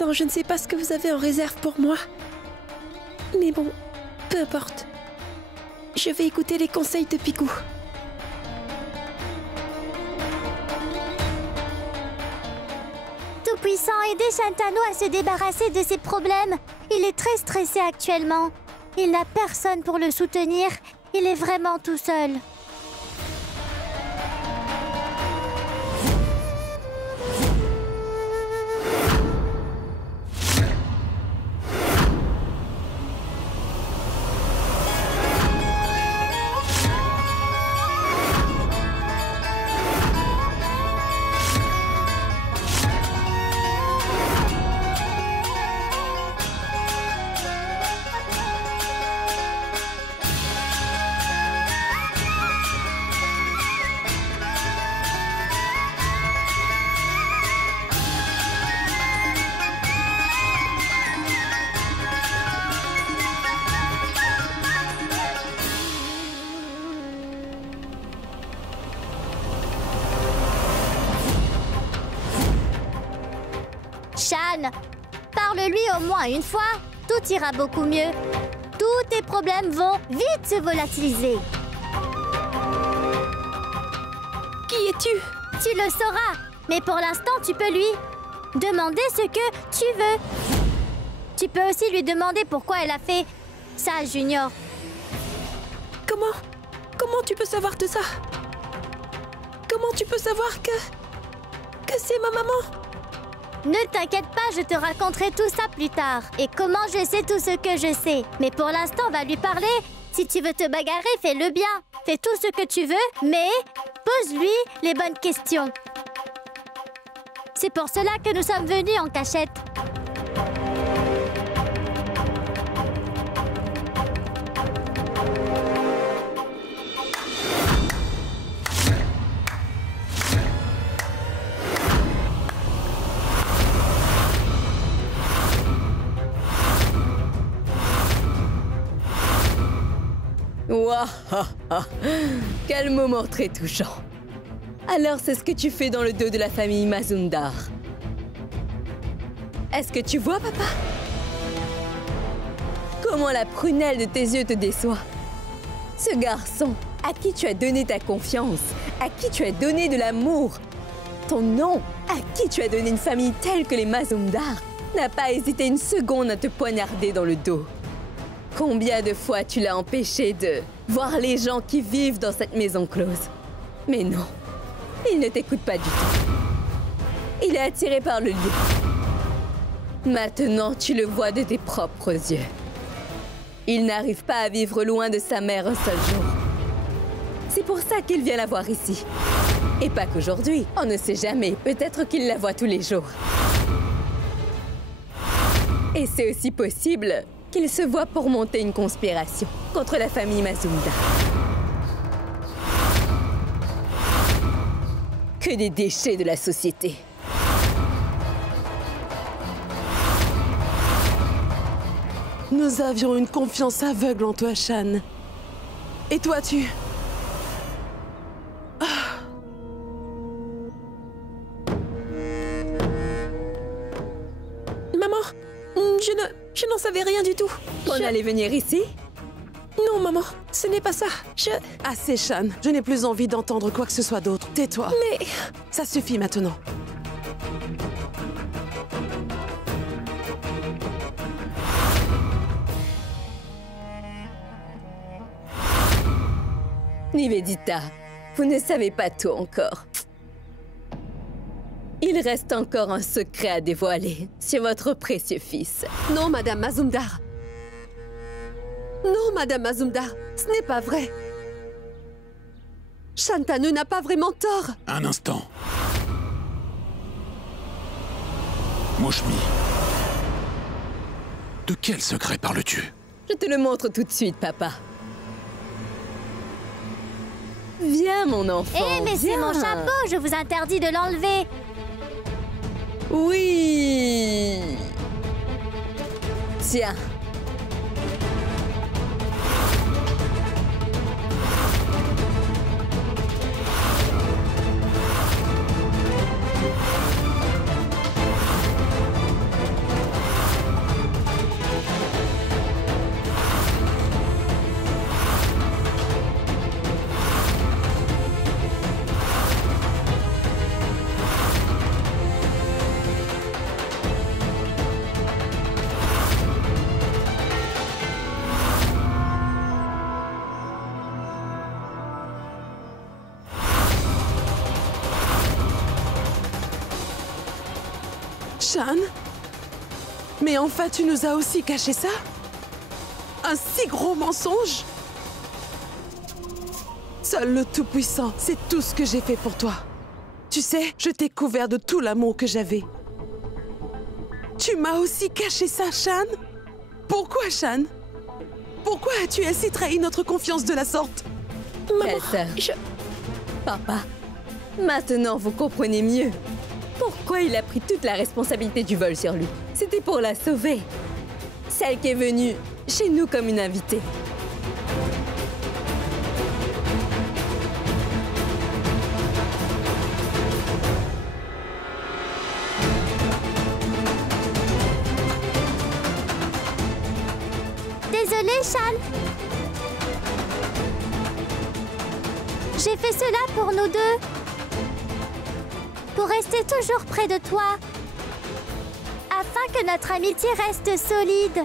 Tout-Puissant, je ne sais pas ce que vous avez en réserve pour moi. Mais bon, peu importe. Je vais écouter les conseils de Pigou. Tout-Puissant, aidez Shantanu à se débarrasser de ses problèmes. Il est très stressé actuellement. Il n'a personne pour le soutenir. Il est vraiment tout seul. Shan, parle-lui au moins une fois, tout ira beaucoup mieux. Tous tes problèmes vont vite se volatiliser. Qui es-tu? Tu le sauras, mais pour l'instant, tu peux lui demander ce que tu veux. Tu peux aussi lui demander pourquoi elle a fait ça, Junior. Comment tu peux savoir tout ça? Comment tu peux savoir que c'est ma maman? Ne t'inquiète pas, je te raconterai tout ça plus tard. Et comment je sais tout ce que je sais. Mais pour l'instant, va lui parler. Si tu veux te bagarrer, fais-le bien. Fais tout ce que tu veux, mais pose-lui les bonnes questions. C'est pour cela que nous sommes venus en cachette. Waouh! Quel moment très touchant. Alors c'est ce que tu fais dans le dos de la famille Mazumdar. Est-ce que tu vois, papa? Comment la prunelle de tes yeux te déçoit. Ce garçon à qui tu as donné ta confiance, à qui tu as donné de l'amour, ton nom, à qui tu as donné une famille telle que les Mazumdar, n'a pas hésité une seconde à te poignarder dans le dos. Combien de fois tu l'as empêché de voir les gens qui vivent dans cette maison close? Mais non, il ne t'écoute pas du tout. Il est attiré par le lieu. Maintenant, tu le vois de tes propres yeux. Il n'arrive pas à vivre loin de sa mère un seul jour. C'est pour ça qu'il vient la voir ici. Et pas qu'aujourd'hui, on ne sait jamais, peut-être qu'il la voit tous les jours. Et c'est aussi possible qu'il se voit pour monter une conspiration contre la famille Mazumdar. Que des déchets de la société. Nous avions une confiance aveugle en toi, Shan. Et toi, tu... Maman, je n'en savais rien du tout. On allait venir ici? Non, maman, ce n'est pas ça. Assez, Shan. Je n'ai plus envie d'entendre quoi que ce soit d'autre. Tais-toi. Mais... Ça suffit maintenant. Nivedita, vous ne savez pas tout encore. Il reste encore un secret à dévoiler sur votre précieux fils. Non, Madame Mazumdar. Non, Madame Mazumdar, ce n'est pas vrai. Shantanu n'a pas vraiment tort. Un instant. Mouchmi. De quel secret parles-tu? Je te le montre tout de suite, papa. Viens, mon enfant. Eh, mais c'est mon chapeau, je vous interdis de l'enlever. Oui. Tiens. Shan? Mais enfin, tu nous as aussi caché ça? Un si gros mensonge? Seul le Tout-Puissant, c'est tout ce que j'ai fait pour toi. Tu sais, je t'ai couvert de tout l'amour que j'avais. Tu m'as aussi caché ça, Shan? Pourquoi, Shan? Pourquoi as-tu ainsi trahi notre confiance de la sorte? Maman, Belle-sœur. Papa, maintenant vous comprenez mieux. Pourquoi il a pris toute la responsabilité du vol sur lui? C'était pour la sauver. Celle qui est venue chez nous comme une invitée. Désolée, Shan. J'ai fait cela pour nous deux. Pour rester toujours près de toi. Afin que notre amitié reste solide.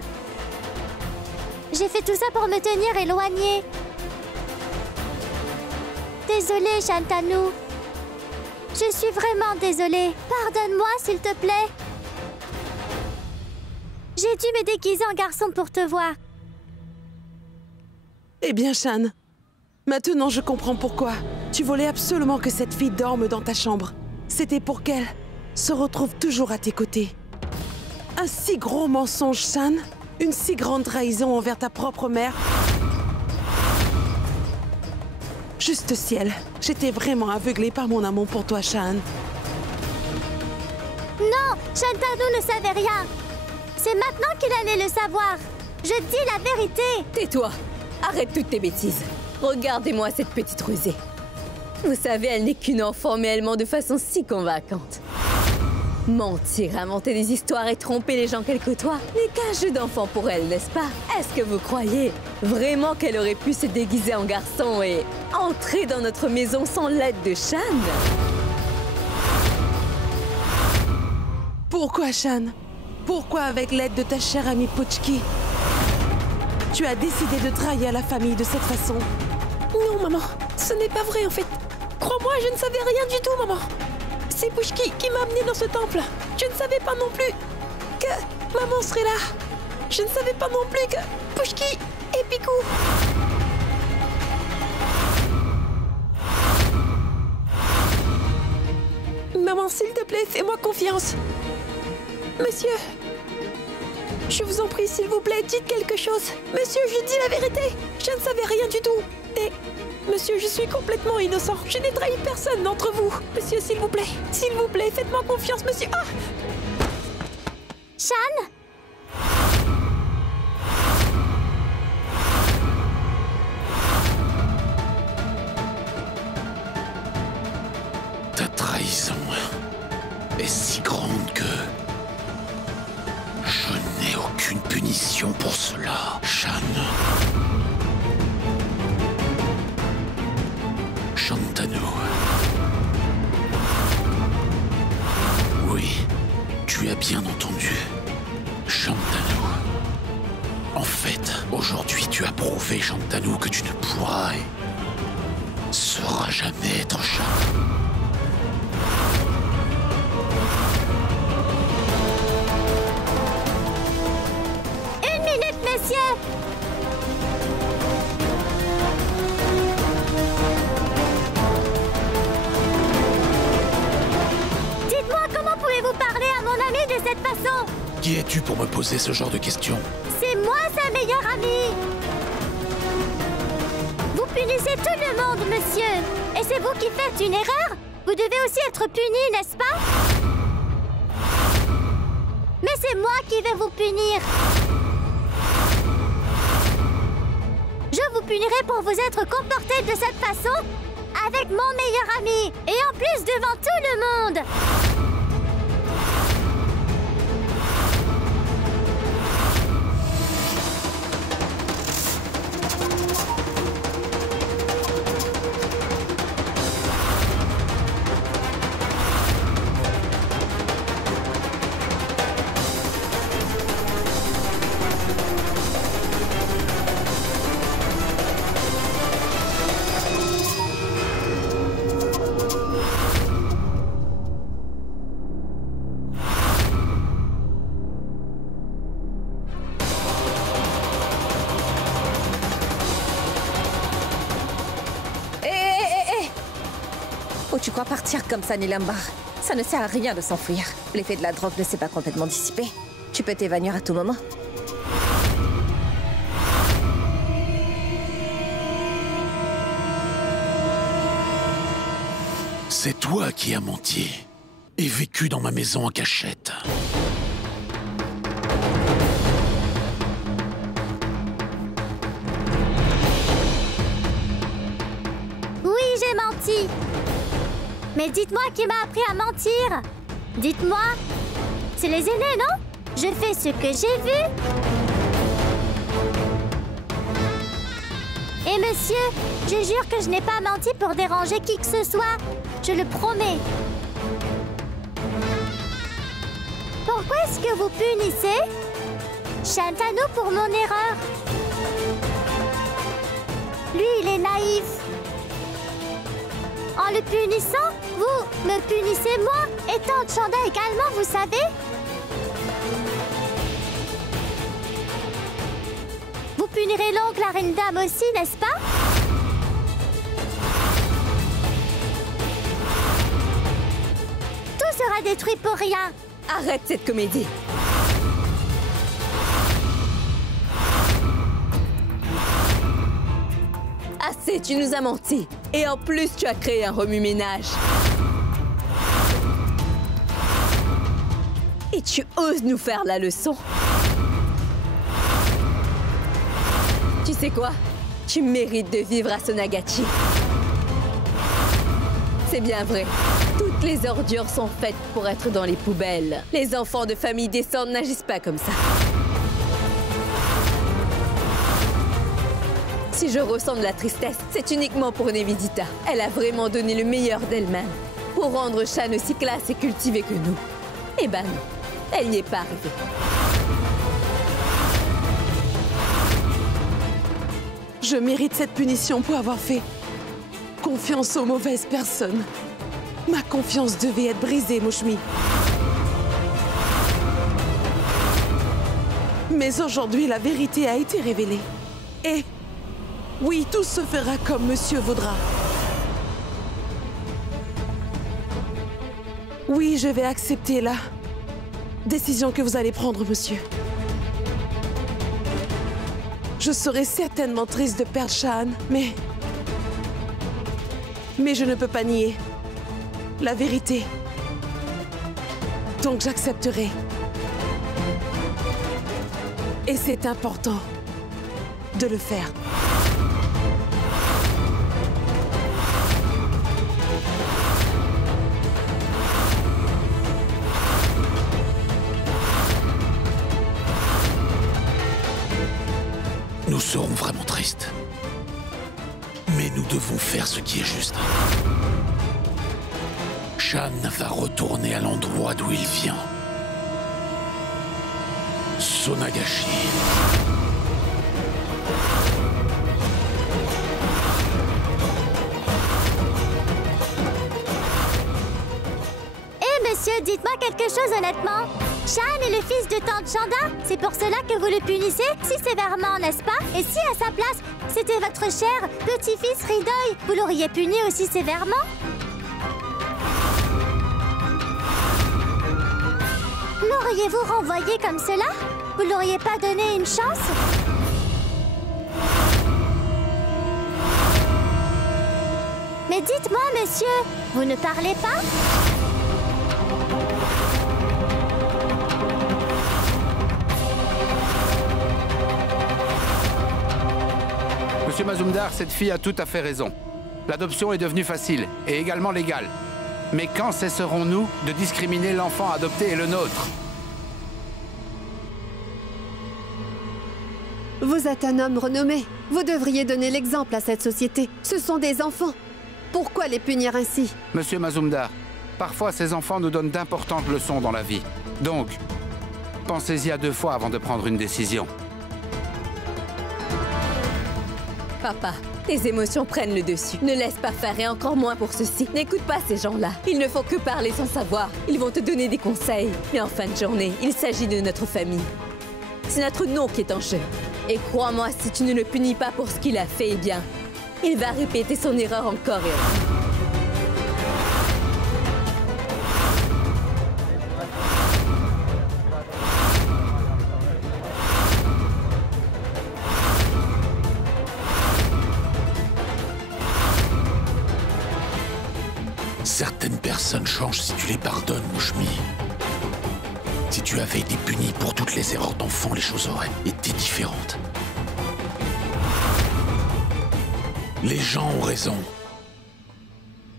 J'ai fait tout ça pour me tenir éloignée. Désolée, Shantanu. Je suis vraiment désolée. Pardonne-moi, s'il te plaît. J'ai dû me déguiser en garçon pour te voir. Eh bien, Shan, maintenant je comprends pourquoi. Tu voulais absolument que cette fille dorme dans ta chambre. C'était pour qu'elle se retrouve toujours à tes côtés. Un si gros mensonge, Shan. Une si grande trahison envers ta propre mère. Juste ciel, j'étais vraiment aveuglée par mon amour pour toi, Shan. Non, Shantanu ne savait rien. C'est maintenant qu'il allait le savoir. Je dis la vérité. Tais-toi. Arrête toutes tes bêtises. Regardez-moi cette petite rusée. Vous savez, elle n'est qu'une enfant, mais elle ment de façon si convaincante. Mentir, inventer des histoires et tromper les gens qu'elle côtoie n'est qu'un jeu d'enfant pour elle, n'est-ce pas? Est-ce que vous croyez vraiment qu'elle aurait pu se déguiser en garçon et entrer dans notre maison sans l'aide de Shan? Pourquoi, Shan? Pourquoi, avec l'aide de ta chère amie Pochki, tu as décidé de trahir la famille de cette façon? non, maman, ce n'est pas vrai en fait. Crois-moi, je ne savais rien du tout, maman. C'est Pushki qui m'a amené dans ce temple. Je ne savais pas non plus que maman serait là. Je ne savais pas non plus que Pushki et Piku. Maman, s'il te plaît, fais-moi confiance. Monsieur, je vous en prie, s'il vous plaît, dites quelque chose. Monsieur, je dis la vérité. Je ne savais rien du tout. Et, monsieur, je suis complètement innocent. Je n'ai trahi personne d'entre vous. Monsieur, s'il vous plaît, faites-moi confiance, monsieur. Ah! Shan? Ta trahison est si grande que je n'ai aucune punition pour cela, Shan. Shantanu. Oui, tu as bien entendu. Shantanu. En fait, aujourd'hui, tu as prouvé, Shantanu, que tu ne pourras et sauras jamais être Shan. Une minute, messieurs. Dites-moi, comment pouvez-vous parler à mon ami de cette façon? Qui es-tu pour me poser ce genre de questions? C'est moi sa meilleure amie. Vous punissez tout le monde, monsieur. Et c'est vous qui faites une erreur? Vous devez aussi être puni, n'est-ce pas? Mais c'est moi qui vais vous punir. Je vous punirai pour vous être comporté de cette façon avec mon meilleur ami. Et en plus devant tout le monde. Ou tu crois partir comme ça, Nilambar? Ça ne sert à rien de s'enfuir. L'effet de la drogue ne s'est pas complètement dissipé. Tu peux t'évanouir à tout moment. C'est toi qui as menti et vécu dans ma maison en cachette. Oui, j'ai menti. Mais dites-moi qui m'a appris à mentir. Dites-moi. C'est les aînés, non? Je fais ce que j'ai vu. Et monsieur, je jure que je n'ai pas menti pour déranger qui que ce soit. Je le promets. Pourquoi est-ce que vous punissez Shantanu pour mon erreur? Lui, il est naïf. En le punissant, vous me punissez moi. Et Tante Chanda également, vous savez? Vous punirez l'oncle Arindam aussi, n'est-ce pas? Tout sera détruit pour rien. Arrête cette comédie. Assez, tu nous as menti. Et en plus, tu as créé un remue-ménage. Et tu oses nous faire la leçon. Tu sais quoi? Tu mérites de vivre à Sonagachi. C'est bien vrai. Toutes les ordures sont faites pour être dans les poubelles. Les enfants de famille décentes n'agissent pas comme ça. Si je ressens de la tristesse, c'est uniquement pour Nivedita. Elle a vraiment donné le meilleur d'elle-même pour rendre Shan aussi classe et cultivée que nous. Eh ben non, elle n'y est pas arrivée. Je mérite cette punition pour avoir fait confiance aux mauvaises personnes. Ma confiance devait être brisée, Mouchmi. Mais aujourd'hui, la vérité a été révélée. Et oui, tout se fera comme Monsieur voudra. Oui, je vais accepter la décision que vous allez prendre, monsieur. Je serai certainement triste de perdre Shan, mais je ne peux pas nier la vérité. Donc j'accepterai. Et c'est important de le faire. Nous serons vraiment tristes. Mais nous devons faire ce qui est juste. Shan va retourner à l'endroit d'où il vient. Sonagashi. Monsieur, dites-moi quelque chose honnêtement. Shan est le fils de Tante Chanda. C'est pour cela que vous le punissez si sévèrement, n'est-ce pas? Et si à sa place, c'était votre cher petit-fils Hridoy, vous l'auriez puni aussi sévèrement? L'auriez-vous renvoyé comme cela? Vous l'auriez pas donné une chance? Mais dites-moi, monsieur, vous ne parlez pas? Monsieur Mazumdar, cette fille a tout à fait raison. L'adoption est devenue facile et également légale. Mais quand cesserons-nous de discriminer l'enfant adopté et le nôtre? Vous êtes un homme renommé. Vous devriez donner l'exemple à cette société. Ce sont des enfants. Pourquoi les punir ainsi? Monsieur Mazumdar, parfois ces enfants nous donnent d'importantes leçons dans la vie. Donc, pensez-y à 2 fois avant de prendre une décision. Papa, tes émotions prennent le dessus. Ne laisse pas faire et encore moins pour ceci. N'écoute pas ces gens-là. Ils ne font que parler sans savoir. Ils vont te donner des conseils. Mais en fin de journée, il s'agit de notre famille. C'est notre nom qui est en jeu. Et crois-moi, si tu ne le punis pas pour ce qu'il a fait, eh bien, il va répéter son erreur encore et encore. Certaines personnes changent si tu les pardonnes, Mouchmi. Si tu avais été puni pour toutes les erreurs d'enfant, les choses auraient été différentes. Les gens ont raison.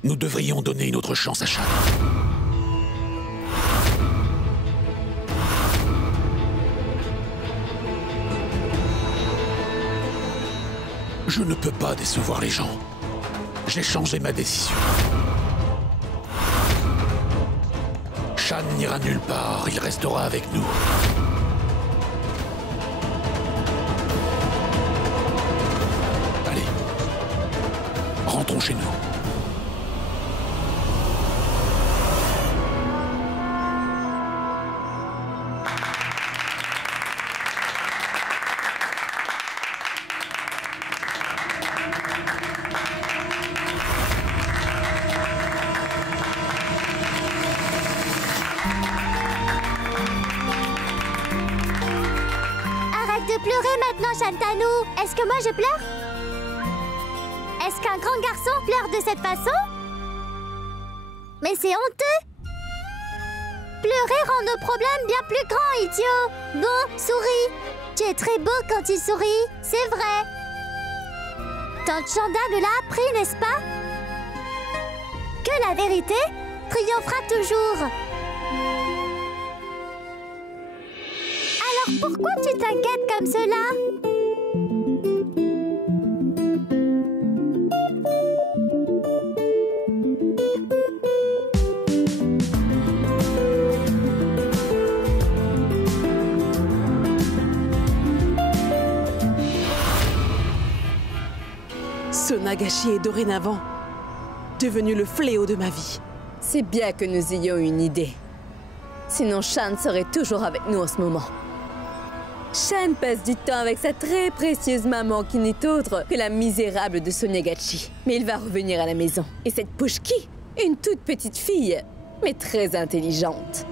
Nous devrions donner une autre chance à Shan. Je ne peux pas décevoir les gens. J'ai changé ma décision. Shan n'ira nulle part, il restera avec nous. Allez, rentrons chez nous. Pleurer maintenant, Shantanu. Est-ce que moi je pleure? Est-ce qu'un grand garçon pleure de cette façon? Mais c'est honteux. Pleurer rend nos problèmes bien plus grands, idiot. Bon, souris. Tu es très beau quand tu souris, c'est vrai. Tante Chanda nous l'a appris, n'est-ce pas? Que la vérité triomphera toujours. Pourquoi tu t'inquiètes comme cela? Ce Nagashi est dorénavant devenu le fléau de ma vie. C'est bien que nous ayons une idée. Sinon, Shan serait toujours avec nous en ce moment. Shan passe du temps avec sa très précieuse maman qui n'est autre que la misérable de Sonyagachi. Mais il va revenir à la maison. Et cette Pushki, une toute petite fille, mais très intelligente.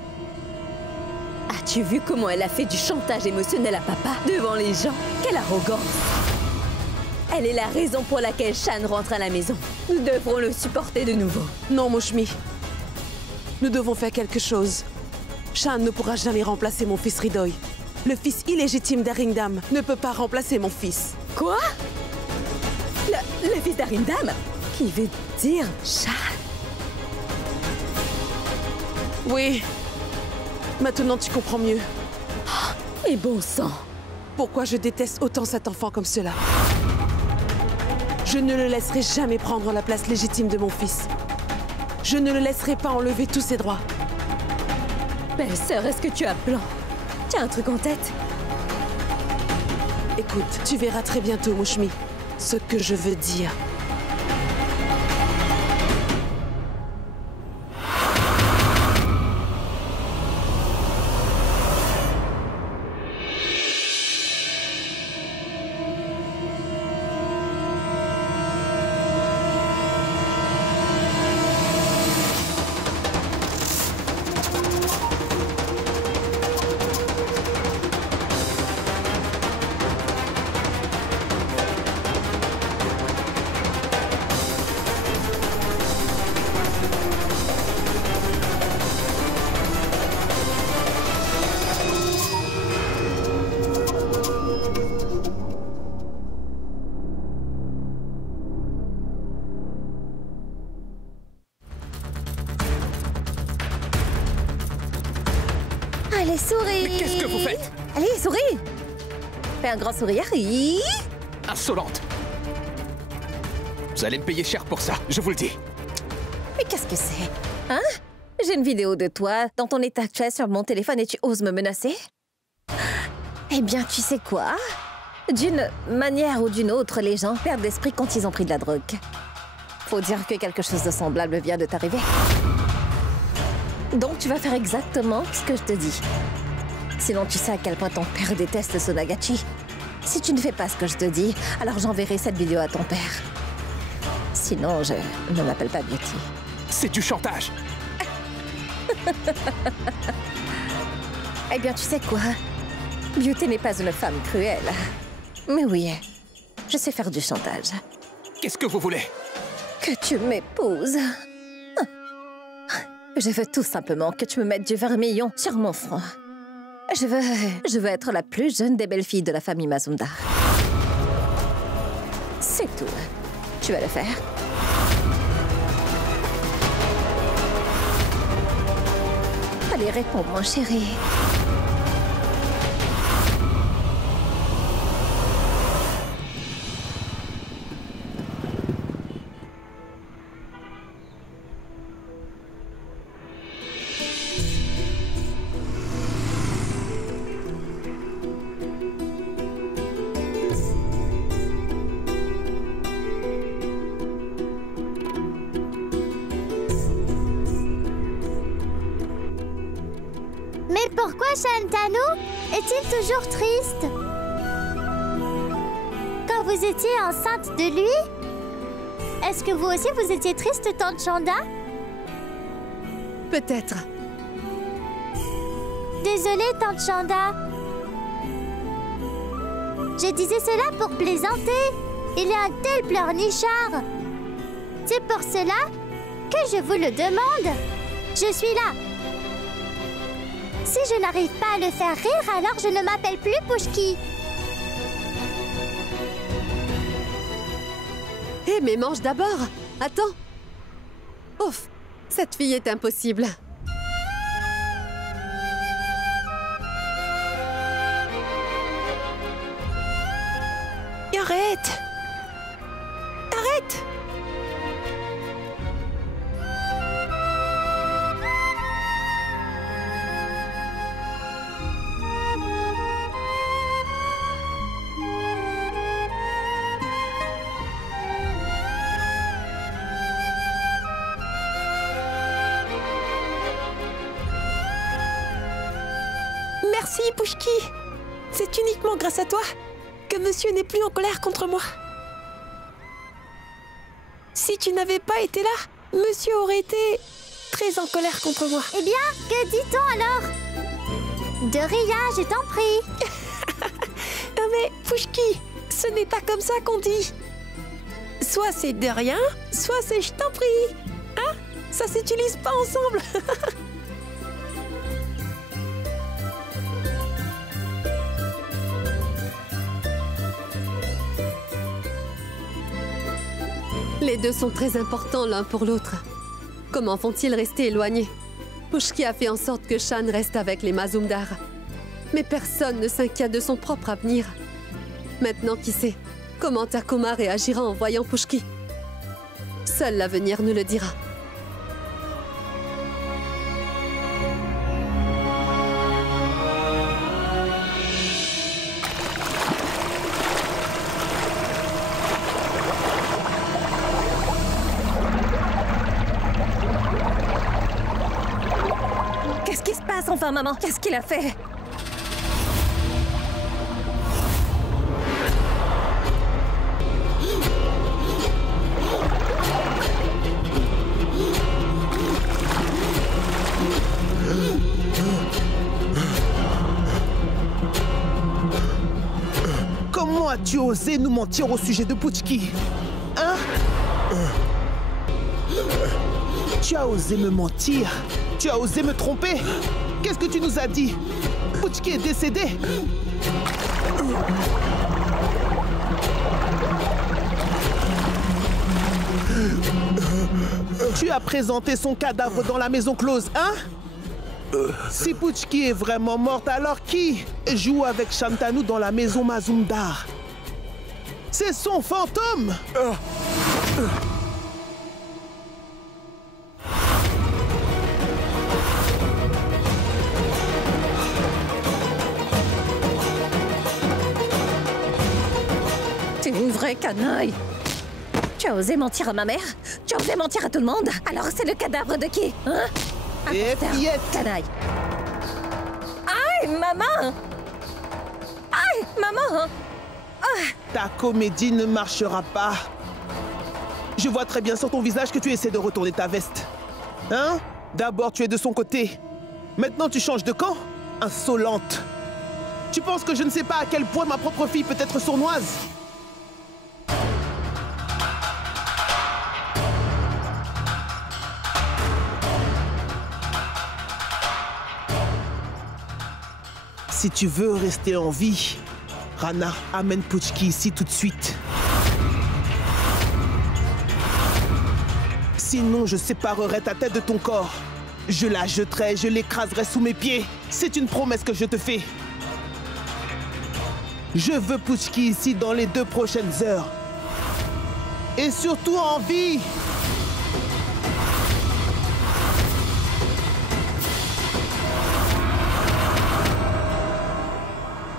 As-tu vu comment elle a fait du chantage émotionnel à papa devant les gens? Quelle arrogance! Elle est la raison pour laquelle Shan rentre à la maison. Nous devrons le supporter de nouveau. Non, Mouchmi. Nous devons faire quelque chose. Shan ne pourra jamais remplacer mon fils Ridoy. Le fils illégitime d'Arindam ne peut pas remplacer mon fils. Quoi? Le fils d'Arindam? Qui veut dire Shan? Oui. Maintenant, tu comprends mieux. Et bon sang! Pourquoi je déteste autant cet enfant comme cela? Je ne le laisserai jamais prendre la place légitime de mon fils. Je ne le laisserai pas enlever tous ses droits. Belle-sœur, est-ce que tu as un plan? Tu as un truc en tête? Écoute, tu verras très bientôt, Mouchmi, ce que je veux dire. Allez, souris! Mais qu'est-ce que vous faites? Allez, souris! Fais un grand sourire. Insolente! Vous allez me payer cher pour ça, je vous le dis. Mais qu'est-ce que c'est? Hein? J'ai une vidéo de toi dans ton état actuel sur mon téléphone et tu oses me menacer? Eh bien, tu sais quoi? D'une manière ou d'une autre, les gens perdent l'esprit quand ils ont pris de la drogue. Faut dire que quelque chose de semblable vient de t'arriver. Donc tu vas faire exactement ce que je te dis. Sinon tu sais à quel point ton père déteste Sonagachi. Si tu ne fais pas ce que je te dis, alors j'enverrai cette vidéo à ton père. Sinon, je ne m'appelle pas Beauty. C'est du chantage. Eh bien, tu sais quoi? Beauty n'est pas une femme cruelle. Mais oui, je sais faire du chantage. Qu'est-ce que vous voulez? Que tu m'épouses. Je veux tout simplement que tu me mettes du vermillon sur mon front. Je veux être la plus jeune des belles filles de la famille Mazumdar. C'est tout. Tu vas le faire. Allez, réponds, mon chéri. Mais pourquoi Shantanu est-il toujours triste? Quand vous étiez enceinte de lui? Est-ce que vous aussi vous étiez triste, Tante Chanda? Peut-être. Désolée, Tante Chanda. Je disais cela pour plaisanter. Il est un tel pleurnichard. C'est pour cela que je vous le demande. Je suis là. Si je n'arrive pas à le faire rire, alors je ne m'appelle plus Pouchki. Hé, mais mange d'abord. Attends. Ouf, cette fille est impossible. Arrête! Arrête! Merci, Pouchki. C'est uniquement grâce à toi que monsieur n'est plus en colère contre moi. Si tu n'avais pas été là, monsieur aurait été très en colère contre moi. Eh bien, que dit-on alors? De rien, je t'en prie. Non mais, Pouchki, ce n'est pas comme ça qu'on dit. Soit c'est de rien, soit c'est je t'en prie. Hein? Ça s'utilise pas ensemble. Les deux sont très importants l'un pour l'autre. Comment vont-ils rester éloignés? Pouchki a fait en sorte que Shan reste avec les Mazumdar. Mais personne ne s'inquiète de son propre avenir. Maintenant, qui sait comment Takuma réagira en voyant Pouchki? Seul l'avenir nous le dira. Qu'est-ce qui se passe enfin, maman? Qu'est-ce qu'il a fait? Comment as-tu osé nous mentir au sujet de Pouchki? Hein? Tu as osé me mentir? Tu as osé me tromper? Qu'est-ce que tu nous as dit? Pouchki est décédé? Tu as présenté son cadavre dans la maison close, hein? Si Pouchki est vraiment morte, alors qui joue avec Shantanu dans la maison Mazumdar? C'est son fantôme! T'es une vraie canaille. Tu as osé mentir à ma mère? Tu as osé mentir à tout le monde? Alors c'est le cadavre de qui? Hein? Et Piette! Canaille. Aïe, maman! Aïe, maman! Ta comédie ne marchera pas. Je vois très bien sur ton visage que tu essaies de retourner ta veste. Hein? D'abord tu es de son côté. Maintenant tu changes de camp? Insolente. Tu penses que je ne sais pas à quel point ma propre fille peut être sournoise? Si tu veux rester en vie, Rana, amène Puchki ici tout de suite. Sinon, je séparerai ta tête de ton corps. Je la jetterai, je l'écraserai sous mes pieds. C'est une promesse que je te fais. Je veux Puchki ici dans les 2 prochaines heures. Et surtout en vie.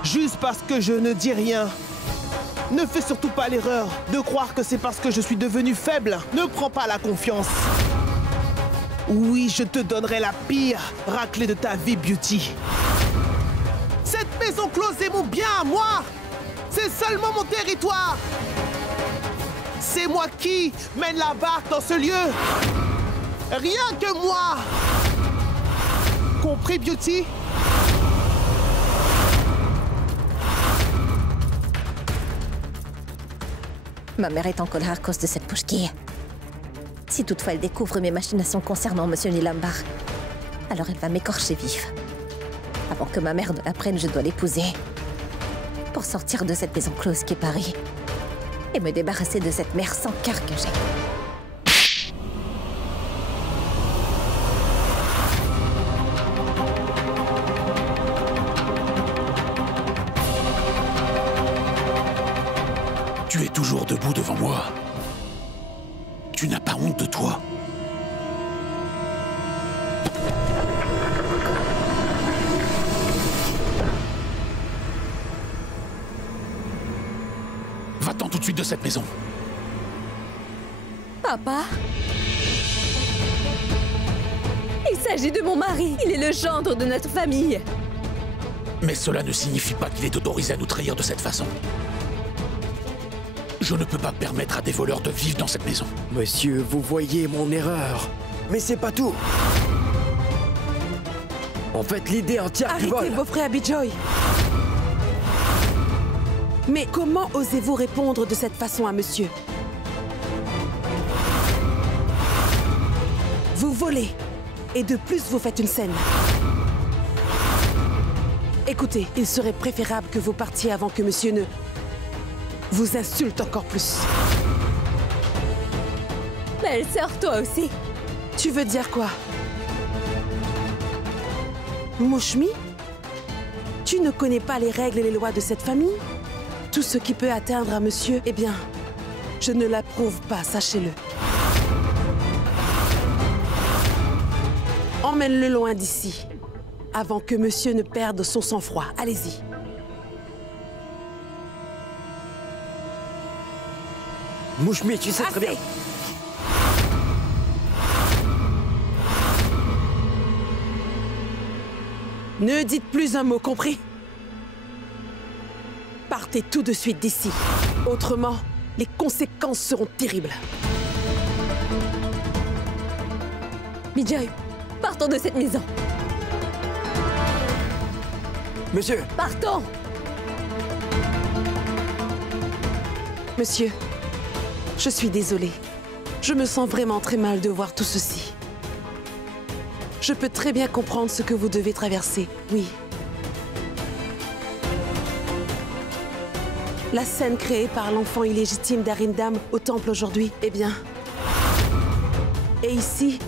Juste parce que je ne dis rien. Ne fais surtout pas l'erreur de croire que c'est parce que je suis devenu faible. Ne prends pas la confiance. Oui, je te donnerai la pire raclée de ta vie, Beauty. Cette maison close est mon bien à moi. C'est seulement mon territoire. C'est moi qui mène la barque dans ce lieu. Rien que moi. Compris, Beauty? Ma mère est en colère à cause de cette Puchki. Si toutefois elle découvre mes machinations concernant Monsieur Nilambar, alors elle va m'écorcher vif. Avant que ma mère ne l'apprenne, je dois l'épouser. Pour sortir de cette maison close qui est Paris. Et me débarrasser de cette mère sans cœur que j'ai. Tu es toujours debout devant moi. Tu n'as pas honte de toi. Va-t'en tout de suite de cette maison. Papa? Il s'agit de mon mari. Il est le gendre de notre famille. Mais cela ne signifie pas qu'il est autorisé à nous trahir de cette façon. Je ne peux pas permettre à des voleurs de vivre dans cette maison. Monsieur, vous voyez mon erreur. Mais c'est pas tout. En fait, l'idée entière du vol... Arrêtez, beau-frère Bijoy. Mais comment osez-vous répondre de cette façon à monsieur? Vous volez. Et de plus, vous faites une scène. Écoutez, il serait préférable que vous partiez avant que monsieur ne vous insulte encore plus. Belle sœur, toi aussi. Tu veux dire quoi? Mouchmi? Tu ne connais pas les règles et les lois de cette famille? Tout ce qui peut atteindre à monsieur, eh bien, je ne l'approuve pas, sachez-le. Emmène-le loin d'ici, avant que monsieur ne perde son sang-froid. Allez-y. Mouchmi, tu sais très bien. Ne dites plus un mot, compris? Partez tout de suite d'ici. Autrement, les conséquences seront terribles. Bijoy, partons de cette maison. Monsieur! Partons! Monsieur, je suis désolée. Je me sens vraiment très mal de voir tout ceci. Je peux très bien comprendre ce que vous devez traverser, oui. La scène créée par l'enfant illégitime d'Arindam au temple aujourd'hui, eh bien... Et ici,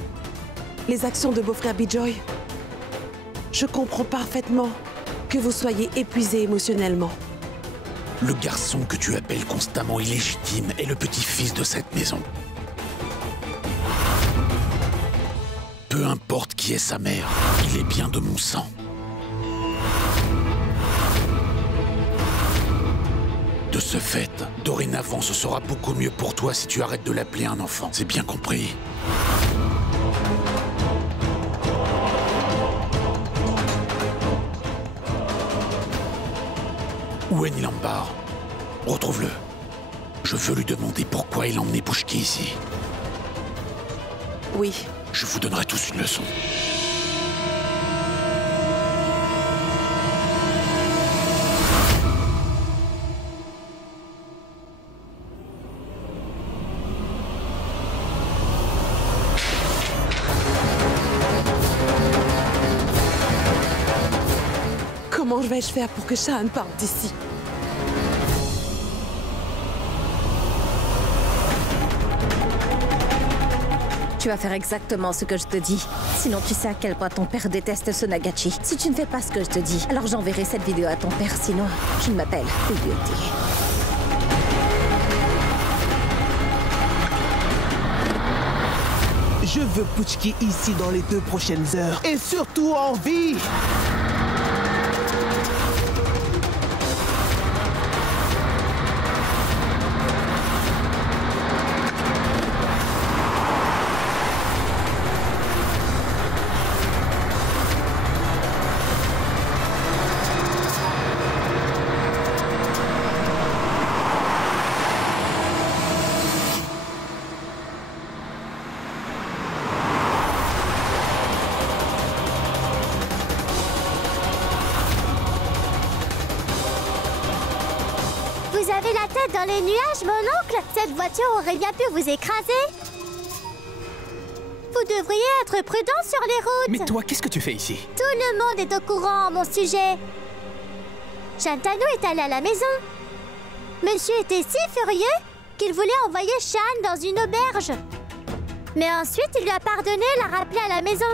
les actions de beau-frère Bijoy. Je comprends parfaitement que vous soyez épuisé émotionnellement. Le garçon que tu appelles constamment illégitime est le petit-fils de cette maison. Peu importe qui est sa mère, il est bien de mon sang. De ce fait, dorénavant, ce sera beaucoup mieux pour toi si tu arrêtes de l'appeler un enfant. C'est bien compris. Où est Nilambar? Retrouve-le. Je veux lui demander pourquoi il a emmené Puchki ici. Oui. Je vous donnerai tous une leçon. Comment vais-je faire pour que Shan parte d'ici? Tu vas faire exactement ce que je te dis. Sinon, tu sais à quel point ton père déteste ce Nagachi. Si tu ne fais pas ce que je te dis, alors j'enverrai cette vidéo à ton père. Sinon, je ne m'appelle plus Beauty. Je veux Puchki ici dans les 2 prochaines heures. Et surtout en vie. Vous avez la tête dans les nuages, mon oncle? Cette voiture aurait bien pu vous écraser. Vous devriez être prudent sur les routes. Mais toi, qu'est-ce que tu fais ici? Tout le monde est au courant à mon sujet. Shantanu est allé à la maison. Monsieur était si furieux qu'il voulait envoyer Shan dans une auberge. Mais ensuite, il lui a pardonné et l'a rappelé à la maison.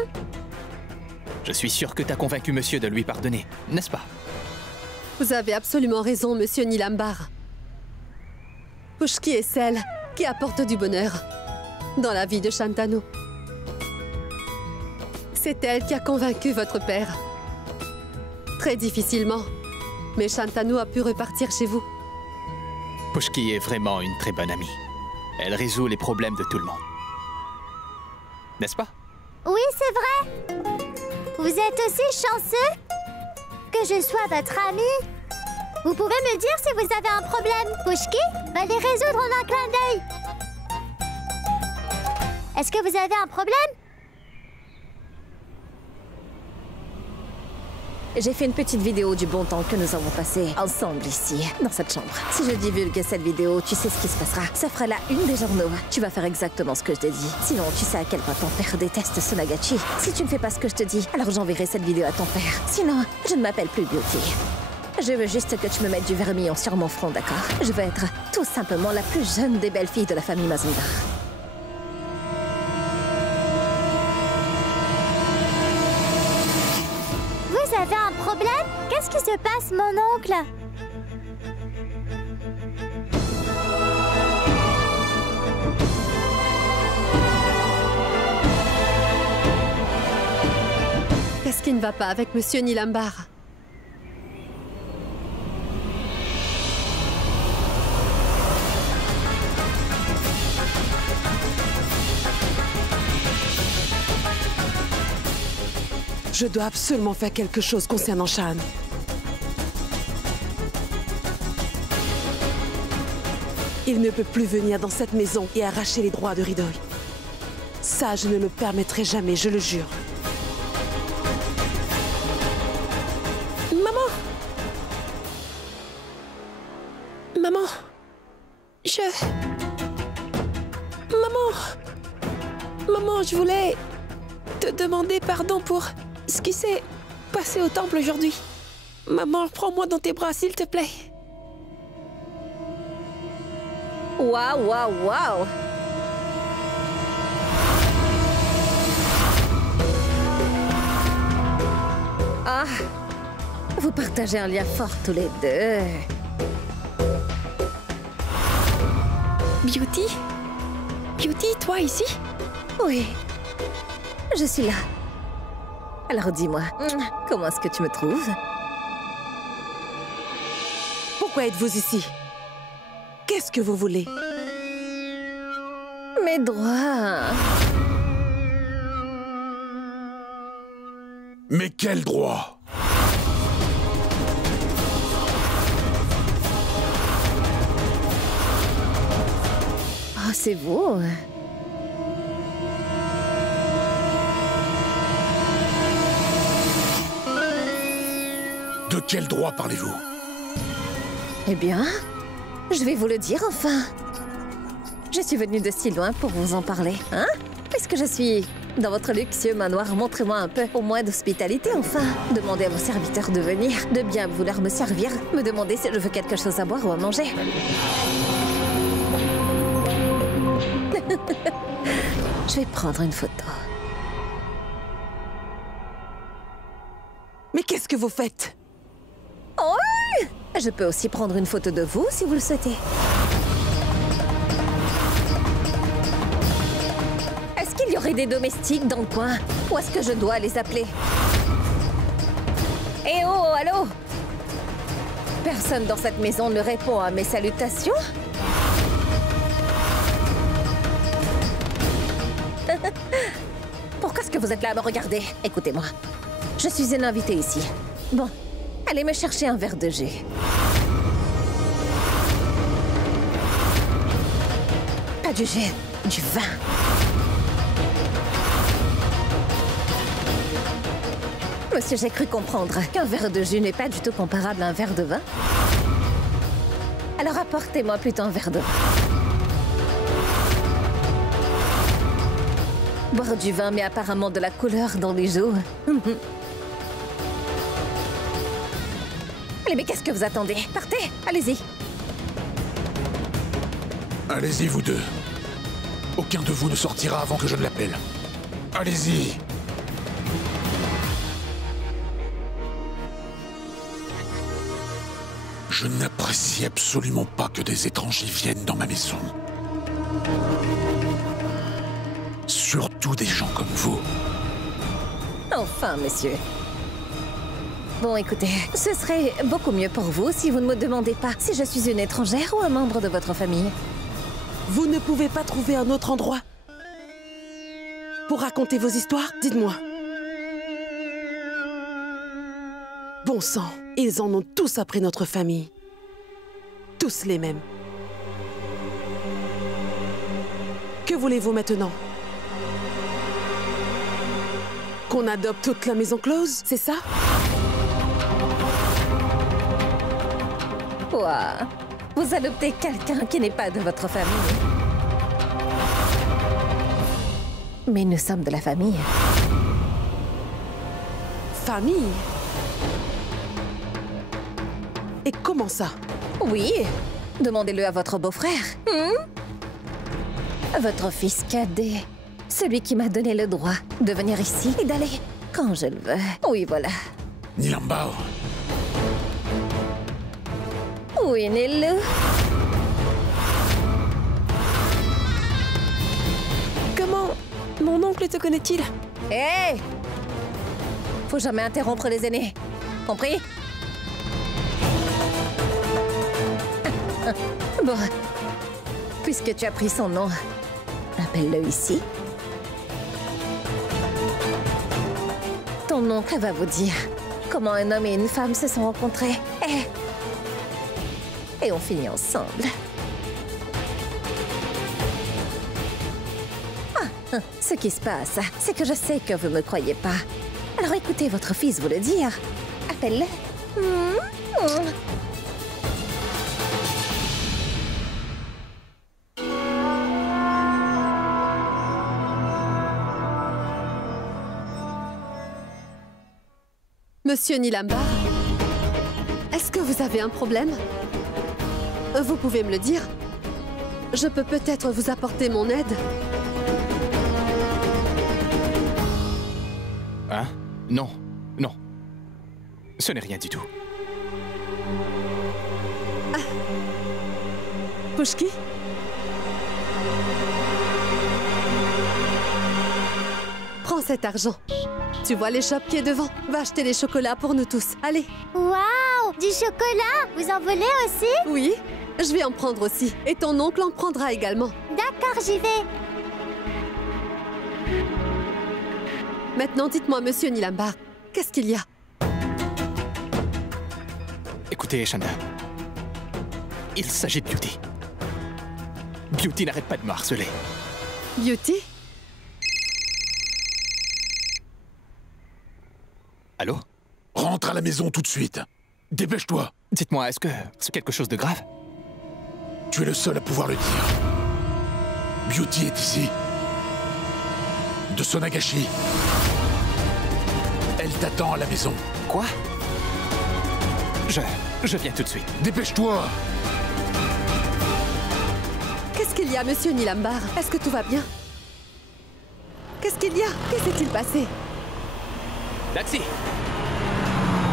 Je suis sûr que t'as convaincu monsieur de lui pardonner, n'est-ce pas? Vous avez absolument raison, monsieur Nilambar. Pushki est celle qui apporte du bonheur dans la vie de Shantanu. C'est elle qui a convaincu votre père. Très difficilement, mais Shantanu a pu repartir chez vous. Pushki est vraiment une très bonne amie. Elle résout les problèmes de tout le monde. N'est-ce pas? Oui, c'est vrai. Vous êtes aussi chanceux que je sois votre ami. Vous pouvez me dire si vous avez un problème. Pushki va les résoudre en un clin d'œil. Est-ce que vous avez un problème? J'ai fait une petite vidéo du bon temps que nous avons passé ensemble ici, dans cette chambre. Si je divulgue cette vidéo, tu sais ce qui se passera. Ça fera la une des journaux. Tu vas faire exactement ce que je te dis. Sinon, tu sais à quel point ton père déteste ce Nagachi. Si tu ne fais pas ce que je te dis, alors j'enverrai cette vidéo à ton père. Sinon, je ne m'appelle plus Beauty. Je veux juste que tu me mettes du vermillon sur mon front, d'accord? Je veux être tout simplement la plus jeune des belles filles de la famille Mazumdar. Vous avez un problème? Qu'est-ce qui se passe, mon oncle? Qu'est-ce qui ne va pas avec monsieur Nilambar? Je dois absolument faire quelque chose concernant Shan. Il ne peut plus venir dans cette maison et arracher les droits de Hridoi. Ça, je ne le permettrai jamais, je le jure. Maman! Maman! Maman, je voulais te demander pardon pour ce qui s'est passé au temple aujourd'hui. Maman, prends-moi dans tes bras, s'il te plaît. Waouh, waouh, waouh! Ah! Vous partagez un lien fort tous les deux. Beauty? Beauty, toi ici? Oui, je suis là. Alors dis-moi, comment est-ce que tu me trouves? Pourquoi êtes-vous ici? Qu'est-ce que vous voulez? Mes droits. Mais quel droit? Oh, c'est beau. De quel droit parlez-vous? Eh bien, je vais vous le dire enfin. Je suis venue de si loin pour vous en parler, hein? Puisque je suis Dans votre luxueux manoir, montrez-moi un peu, au moins d'hospitalité, enfin. Demandez à vos serviteurs de venir, de bien vouloir me servir, me demander si je veux quelque chose à boire ou à manger. Je vais prendre une photo. Mais qu'est-ce que vous faites? Oh! Je peux aussi prendre une photo de vous si vous le souhaitez. Est-ce qu'il y aurait des domestiques dans le coin? Ou est-ce que je dois les appeler? Eh oh, allô? Personne dans cette maison ne répond à mes salutations? Pourquoi est-ce que vous êtes là à me regarder? Écoutez-moi, je suis une invitée ici. Bon, allez me chercher un verre de jus. Pas du jus, du vin. Monsieur, j'ai cru comprendre qu'un verre de jus n'est pas du tout comparable à un verre de vin. Alors apportez-moi plutôt un verre de vin. Boire du vin, mais apparemment de la couleur dans les joues. Allez, mais qu'est-ce que vous attendez? Partez, allez-y. Allez-y, vous deux. Aucun de vous ne sortira avant que je ne l'appelle. Allez-y. Je n'apprécie absolument pas que des étrangers viennent dans ma maison. Surtout des gens comme vous. Enfin, monsieur. Bon, écoutez, ce serait beaucoup mieux pour vous si vous ne me demandez pas si je suis une étrangère ou un membre de votre famille. Vous ne pouvez pas trouver un autre endroit pour raconter vos histoires? Dites-moi. Bon sang, ils en ont tous après notre famille. Tous les mêmes. Que voulez-vous maintenant? Qu'on adopte toute la maison close, c'est ça? Quoi? Vous adoptez quelqu'un qui n'est pas de votre famille. Mais nous sommes de la famille. Famille? Et comment ça? Oui, demandez-le à votre beau-frère. Votre fils cadet. Celui qui m'a donné le droit de venir ici et d'aller quand je le veux. Oui, voilà. Nilambao. Oui, Nilou. Comment mon oncle te connaît-il? Hé! Faut jamais interrompre les aînés. Compris? Bon. Puisque tu as pris son nom, appelle-le ici. Ton oncle va vous dire comment un homme et une femme se sont rencontrés. Et on finit ensemble. Ce qui se passe, c'est que je sais que vous ne me croyez pas. Alors écoutez votre fils vous le dire. Appelle-le. Monsieur Nilambar, est-ce que vous avez un problème? Vous pouvez me le dire? Je peux peut-être vous apporter mon aide. Hein? Non, non. Ce n'est rien du tout. Pushki? Prends cet argent. Tu vois l'échoppe qui est devant? Va acheter les chocolats pour nous tous. Allez. Waouh! Du chocolat? Vous en voulez aussi? Oui, je vais en prendre aussi. Et ton oncle en prendra également. D'accord, j'y vais. Maintenant, dites-moi, monsieur Nilambar, qu'est-ce qu'il y a? Écoutez, Chanda. Il s'agit de Beauty. Beauty n'arrête pas de me harceler. Beauty? Allô? Rentre à la maison tout de suite. Dépêche-toi. Dites-moi, est-ce que c'est quelque chose de grave? Tu es le seul à pouvoir le dire. Beauty est ici. de Sonagashi. Elle t'attend à la maison. Quoi? Je viens tout de suite. Dépêche-toi! Qu'est-ce qu'il y a, monsieur Nilambar? Est-ce que tout va bien? Qu'est-ce qu'il y a? Que s'est-il passé? Taxi!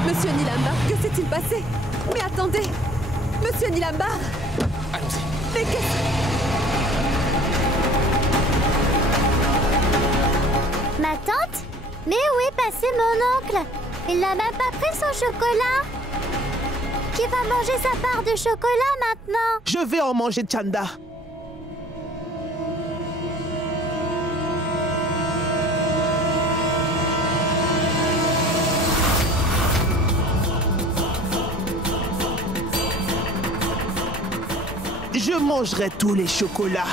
Monsieur Nilambar, que s'est-il passé? Mais attendez! Monsieur Nilambar! Allons-y. Mais qu'est-ce... Ma tante? Mais où est passé mon oncle? Il n'a même pas pris son chocolat. Qui va manger sa part de chocolat maintenant? Je vais en manger, Chanda. Je mangerai tous les chocolats.